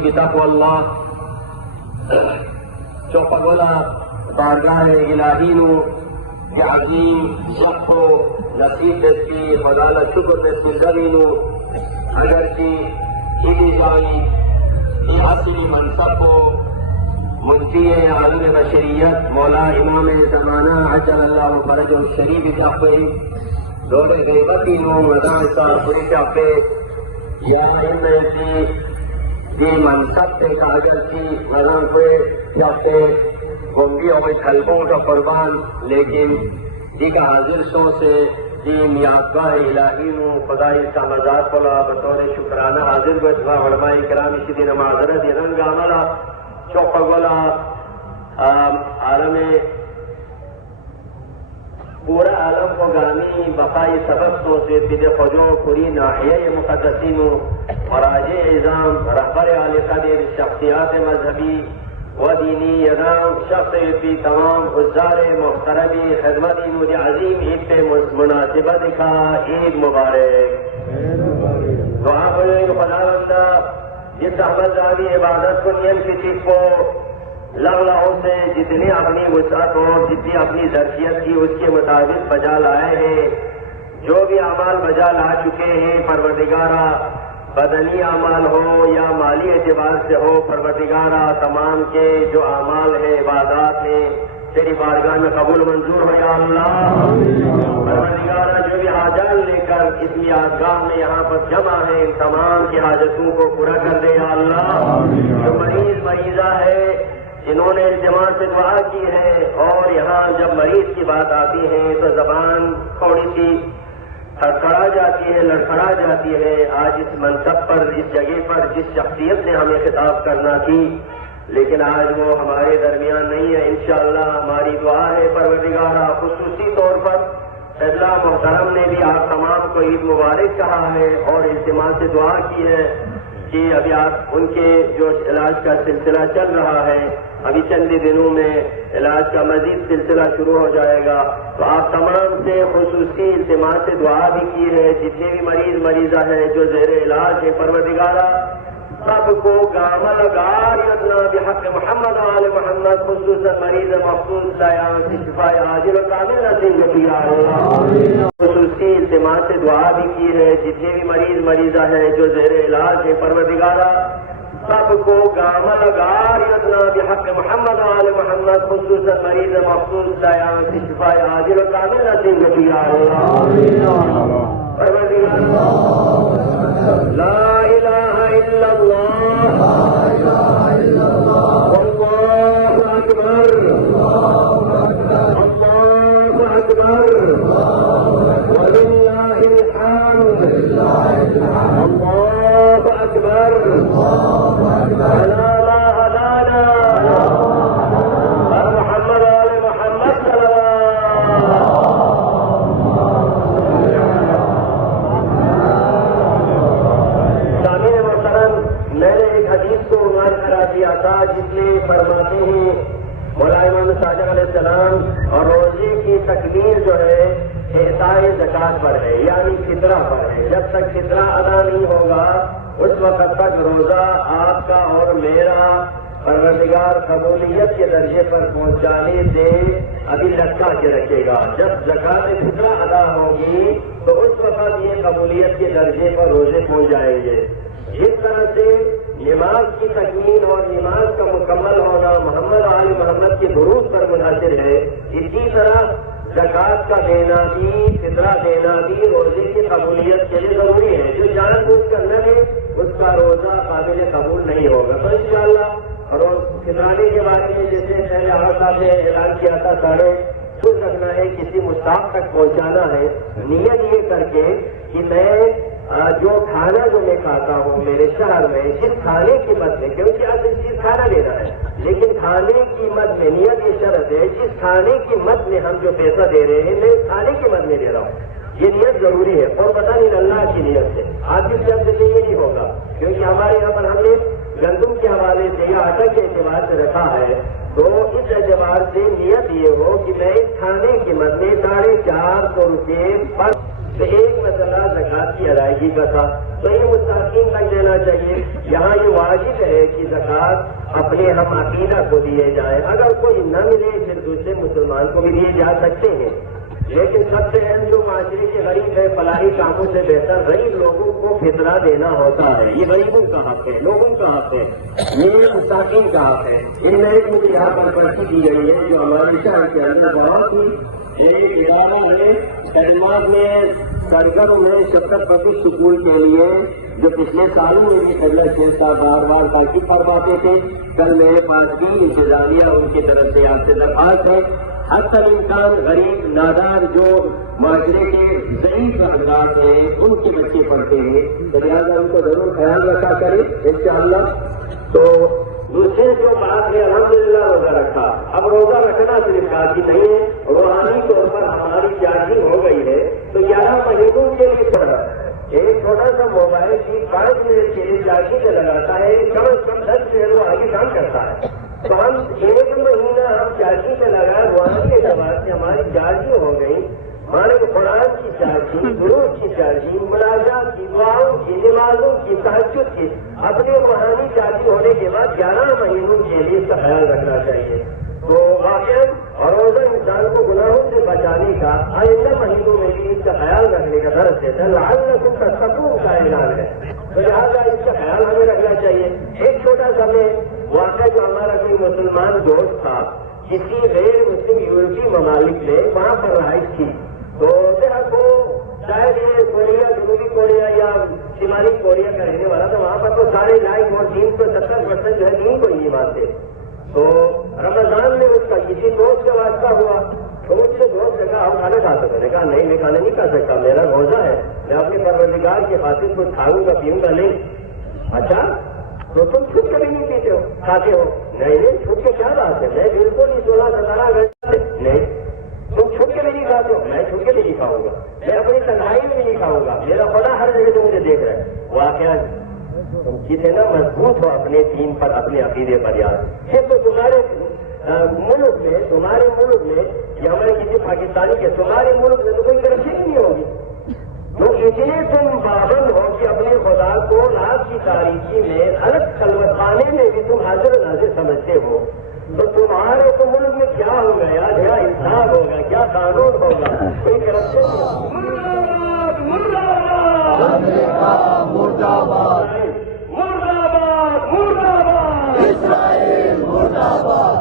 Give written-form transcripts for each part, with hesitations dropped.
بتقوى الله چوپا گولا بارگاہ الہی نو کہ عظیم شخص و نصیب کی خدا لا شکر نصیب زمینو اگر کی ایدی جائی ای اصلی منصب کو منفی عالم بشریت مولا امام زمانہ عجل اللہ فرج الشریف جاپے دور غیبتی نو مدان سا پوری جاپے یا انتی یہ منصب سے کاغذ کی نظر ہوئے جاتے گنگیوں میں کھلبوں کا قربان لیکن جی کا حاضر شو سے جی میاقاہ الہی نو خدای کا مزاد بولا بطور شکرانہ حاضر ہوئے تھا علماء کرام اسی دن معذرت یہ رنگ عملہ چوپا گولا عالم پورا عالم کو گامی بقائی سبب تو سے بد خجو پوری ناحیہ مقدسین مراجع اعظام رہبر عالی قدر شخصیات مذہبی و دینی اعظام شخص فی تمام حضار محترمی خدمت مجھے عظیم عید پہ مناسبہ دکھا عید مبارک دعا ہوئے خدا بندہ جس احمد راوی عبادت کو نیم کی چیز کو لغلاؤں سے جتنی اپنی وسعت اور جتنی اپنی ظرفیت کی اس کے مطابق بجا لائے ہیں جو بھی اعمال بجا لا چکے ہیں پروردگارہ بدنی اعمال ہو یا مالی اعتبار سے ہو پروردگارہ تمام کے جو اعمال ہیں عبادات ہیں تیری بارگاہ میں قبول منظور ہو یا اللہ پروردگارہ جو بھی حاجات لے کر اس یادگاہ میں یہاں پر جمع ہیں ان تمام کی حاجتوں کو پورا کر دے یا اللہ جو مریض مریضہ ہے جنہوں نے التماع سے دعا کی ہے اور یہاں جب مریض کی بات آتی ہے تو زبان تھوڑی سی تھڑکھڑا جاتی ہے لڑکھڑا جاتی ہے آج اس منصب پر اس جگہ پر جس شخصیت نے ہمیں خطاب کرنا تھی لیکن آج وہ ہمارے درمیان نہیں ہے انشاءاللہ ہماری دعا ہے پروردگارہ خصوصی طور پر فضلہ محترم نے بھی آپ تمام کو عید مبارک کہا ہے اور التماع سے دعا کی ہے کہ ابھی آپ ان کے جو علاج کا سلسلہ چل رہا ہے ابھی چند دنوں میں علاج کا مزید سلسلہ شروع ہو جائے گا تو آپ تمام سے خصوصی التماع سے دعا بھی کی ہے جتنے بھی مریض مریضہ ہیں جو زیر علاج ہے پروردگارہ سب کو گامل غاریتنا بحق محمد آل محمد خصوصا مریض مخصوص سیان کی شفاء عاجل و کامل نصیب کیا اللہ خصوصی التماع سے دعا بھی کی ہے جتنے بھی مریض مریضہ ہیں جو زیر علاج ہے پروردگارہ سب کو گامل غاریتنا بحق محمد آل محمد خصوصا مریض مخصوص سیان کی شفاء عاجل و کامل نصیب کیا اللہ پروردگارہ لا الہ الا اللہ واللہ اکبر اللہ اکبر وللہ الحمد اللہ میں نے ایک حدیث کو عنوان کرا دیا تھا جس میں فرماتے ہیں مولا امام صادق علیہ السلام اور روزے کی تکمیل جو ہے اعطائے زکات پر ہے، یعنی فطرہ پر ہے۔ جب تک فطرہ ادا نہیں ہوگا اس وقت تک روزہ آپ کا اور میرا پروردگار قبولیت کے درجے پر پہنچانے سے ابھی لٹکا کے رکھے گا۔ جب زکات فطرہ ادا ہوگی تو اس وقت یہ قبولیت کے درجے پر روزے پہنچ جائیں گے۔ جس طرح سے نماز کی تکمیل اور نماز کا مکمل ہونا محمد آل محمد کے درود پر منحصر ہے، اسی طرح زکات کا دینا بھی، فطرہ دینا بھی روزے کی قبولیت کے لیے ضروری ہے۔ جو جان بوجھ کر نہ لے اس کا روزہ قابل قبول نہیں ہوگا۔ تو انشاءاللہ اور فطرانے کے بارے میں جیسے پہلے آپ صاحب نے اعلان کیا تھا، سارے خود رکھنا ہے، کسی مستحق تک پہنچانا ہے، نیت یہ کر کے کہ میں جو کھانا جو میں کھاتا ہوں میرے شہر میں صرف کھانے کی مت میں، کیونکہ آپ اس چیز کھانا لینا ہے، لیکن کھانے کی مت میں نیت یہ شرط ہے جس کھانے کی مت میں ہم جو پیسہ دے رہے ہیں میں کھانے کی مت میں دے رہا ہوں، یہ نیت ضروری ہے۔ اور پتہ نہیں اللہ کی نیت سے آپ اس شخص سے یہ نہیں ہوگا، کیونکہ ہمارے یہاں پر ہم نے گندم کے حوالے سے یا آٹا کے اعتبار سے رکھا ہے، تو اس اعتبار سے نیت یہ ہو کہ میں اس کھانے کی مت میں 450 روپئے پر ایک مسئلہ زکات کی ادائیگی کا تھا، تو یہ مستحقین تک دینا چاہیے۔ یہاں یہ واجب ہے کہ زکات اپنے ہم عقیدہ کو دیے جائیں، اگر کوئی نہ ملے پھر دوسرے مسلمان کو بھی دیے جا سکتے ہیں، لیکن سب سے اہم جو معاشرے کے غریب ہے فلاحی کاموں سے بہتر غریب لوگوں کو فطرہ دینا ہوتا ہے۔ یہ غریبوں کا حق ہے، لوگوں کا حق ہے، یہ مستحقین کا حق ہے۔ ان میں مجھے یہاں پر پرچی دی گئی ہے جو ہمارے شہر کے اندر بہت ہی ایک ادارہ ہے خدمات میں سرگرم میں 70% سکول کے لیے، جو پچھلے سالوں میں بھی پہلے 6 سال بار بار تاکید فرماتے تھے۔ کل میرے پاس بھی انتظامیہ ان کی طرف سے آپ سے درخواست ہے، حتی امکان غریب نادار جو معاشرے کے ضعیف افراد ہیں ان کے بچے پڑھتے ہیں، تو لہٰذا ان کو ضرور خیال رکھا کریں انشاءاللہ۔ تو دوسرے جو بات ہے الحمدللہ روزہ رکھا، اب روزہ رکھنا صرف کافی نہیں ہے، روحانی طور پر ہماری چارجنگ ہو گئی ہے تو 11 مہینوں کے لیے پڑھا ایک چھوٹا سا موبائل کی 5 منٹ کے لیے چارجنگ میں لگاتا ہے، کم از کم 10 منٹ وہ آگے کام کرتا ہے، تو ہم 1 مہینہ ہم چارجنگ میں لگائے، روحانی کے اعتبار سے ہماری چارجنگ ہو گئی، ہمارے قرآن کی چارجنگ، درود کی چارجنگ، ملاقات کی، دعاؤں کی، نمازوں کی، تہجد کی، اپنے روحانی چارجنگ ہونے کے بعد 11 مہینوں کے لیے اس کا خیال رکھنا چاہیے۔ تو واقعی اور روزہ انسان کو گناہوں سے بچانے کا آئندہ مہینوں میں بھی اس کا خیال رکھنے کا درس دیتا ہے، لعلکم تتقون کا اعلان ہے، تو لہٰذا اس کا خیال ہمیں رکھنا چاہیے۔ ایک چھوٹا سا میں واقعہ جو ہمارا کوئی مسلمان دوست تھا کسی غیر مسلم یورپی ممالک میں، وہاں پر رہائش تھی، تو وہ شاید یہ کوریا، جنوبی کوریا یا شمالی کوریا کا رہنے والا تھا، وہاں پر تو سارے لائق اور دین کو 70% جو ہے دین کو ہی نہیں مانتے۔ تو رمضان میں اس کا کسی دوست سے واسطہ ہوا تو مجھ سے دوست نے کہا آپ کھانا کھا سکتے، میں نے کہا نہیں میں کھانا نہیں کھا سکتا، میرا روزہ ہے، میں اپنے پروردگار کی خاطر کچھ کھاؤں گا پیوں گا نہیں۔ اچھا تو تم چھپ کے بھی نہیں پیتے ہو کھاتے ہو؟ نہیں چھپ کے کیا بات ہے، میں بالکل ہی 16-17 گھنٹے نہیں، تم چھپ کے بھی نہیں کھاتے ہو، میں چھپ کے بھی نہیں کھاؤں گا، میں اپنی تنہائی میں بھی نہیں کھاؤں گا، میرا خدا ہر جگہ تو مجھے دیکھ رہا ہے۔ واقعہ تم کتنے نا مضبوط ہو اپنے دین پر، اپنے عقیدے پر یار، پھر تو تمہارے ملک میں یا ہمارے کسی پاکستانی کے تمہارے ملک میں تو کوئی کرپشن نہیں ہوگی، تو اتنے تم پابند ہو کہ اپنے خدا کو رات کی تاریخی میں الگ خلوت خانے میں بھی تم حاضر و ناظر سمجھتے ہو، تو تمہارے تو ملک میں کیا ہوگا یار، کیا انصاف ہوگا، کیا قانون ہوگا، کوئی کرپشن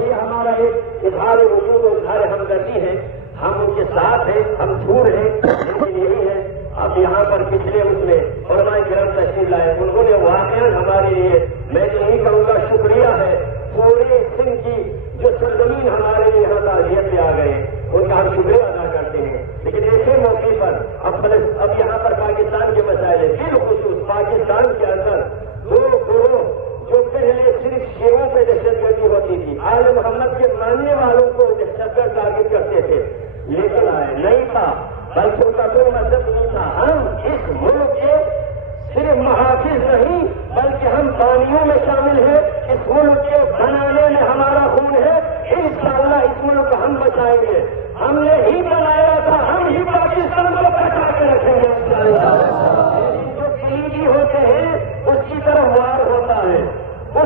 یہ ہمارا ایک اظہار وجود اور اظہار ہمدردی ہے، ہم ان کے ساتھ ہیں، ہم دور ہیں، لیکن یہی ہے۔ اب یہاں پر پچھلے اس میں علماء کرام تشریف لائے، انہوں نے واقعا ہمارے لیے میں تو نہیں کہوں گا شکریہ ہے، پورے سندھ کی جو سرزمین ہمارے یہاں تعزیت پہ آ گئے ان کا ہم شکریہ ادا کرتے ہیں، لیکن ایسے موقع پر اب یہاں پر پاکستان کے مسائل ہے، بالخصوص پاکستان کے اندر 2 گروہ جو پہلے صرف شیعوں پہ دہشت گردی ہوتی تھی، آل محمد کے ماننے والوں کو دہشت گرد ٹارگٹ کرتے تھے، لیکن نہیں تھا، بلکہ ان کا کوئی مطلب نہیں تھا، ہم اس ملک کے صرف محافظ نہیں بلکہ ہم بانیوں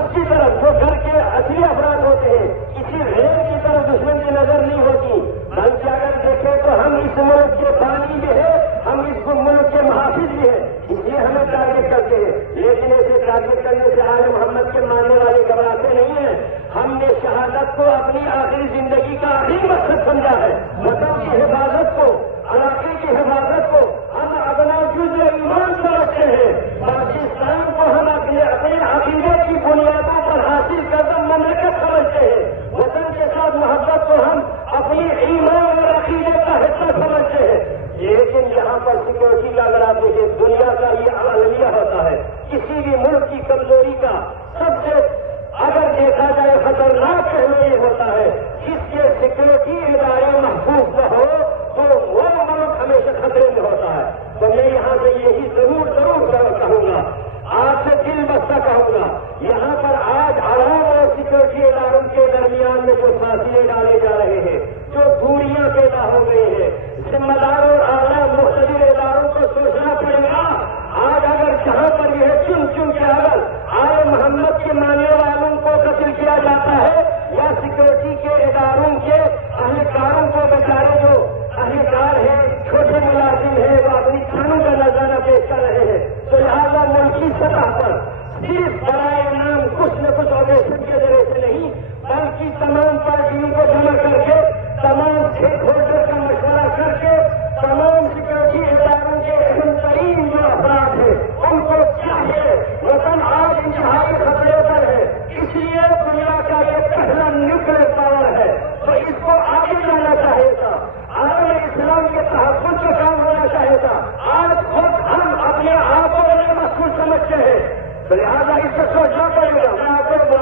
نفس کی طرف جو گھر کے اصلی افراد ہوتے ہیں کسی غیر کی طرف دشمن کی نظر نہیں ہوتی، بلکہ اگر دیکھیں تو ہم اس ملک کے بانی بھی ہیں، ہم اس ملک کے محافظ بھی ہیں، اس لیے ہمیں ٹارگیٹ کرتے ہیں۔ لیکن ایسے ٹارگیٹ کرنے سے آل محمد کے ماننے والے گھبراتے نہیں ہیں۔ ہم نے شہادت کو اپنی آخری زندگی کا آخری مقصد سمجھا ہے، وطن کی حفاظت کو، علاقے کی حفاظت کو ہم اپنا جزء ایمان سمجھتے ہیں۔ پاکستان کو ہم اپنے عقیدے کی بنیادوں پر حاصل کردہ مملکت سمجھتے ہیں۔ وطن کے ساتھ محبت کو ہم اپنی ایمان اور عقیدے کا حصہ سمجھتے ہیں۔ لیکن یہاں پر سیکورٹی کا اگر آپ دیکھیں، دنیا کا یہ المیہ ہوتا ہے، کسی بھی ملک کی کمزوری کا سب سے اگر دیکھا جائے خطرناک پہلو یہ ہوتا ہے جس کے سیکورٹی ادارے محفوظ نہ ہو تو وہ ملک ہمیشہ خطرے میں ہوتا ہے۔ تو میں یہاں سے یہی ضرور کہوں گا، آپ سے دل بستہ کہوں گا، یہاں پر آج عوام اور سیکورٹی اداروں کے درمیان میں جو فاصلے ڈالے جا رہے ہیں، جو دوریاں پیدا ہو گئی ہیں، ذمہ داروں اور اعلیٰ مختلف اداروں کو سوچنا پڑے گا۔ آج اگر جہاں پر یہ چن کے اگر آل محمد کے ماننے والوں کو قتل کیا جاتا ہے یا سیکورٹی کے اداروں کے اہلکاروں کو بیچارے جو اہلکار ہیں، چھوٹے ملازم ہیں، وہ اپنی کھانوں کا نظارہ پیش کر رہے ہیں، تو لہٰذا ملکی سطح پر صرف برائے نام کچھ نہ کچھ آپریشن کے ذریعے سے نہیں بلکہ تمام پارٹیوں کو جمع کر کے، تمام اسٹیک ہولڈر کا مشورہ کر کے، تمام سیکورٹی اداروں کے اہم ترین جو افراد ہیں ان کو چاہیے، وطن آج انتہائی خطرے پر ہے، اس لیے دنیا کا یہ پہلا نیوکلیر پاور ہے تو اس کو آگے جانا چاہیے تھا، عالم اسلام کے تحفظ کا کام ہونا چاہیے تھا۔ آج خود ہم اپنے آپ کو محفوظ سمجھتے ہیں، تو لہٰذا اس سے سوچنا پڑے گا۔ میں آپ کو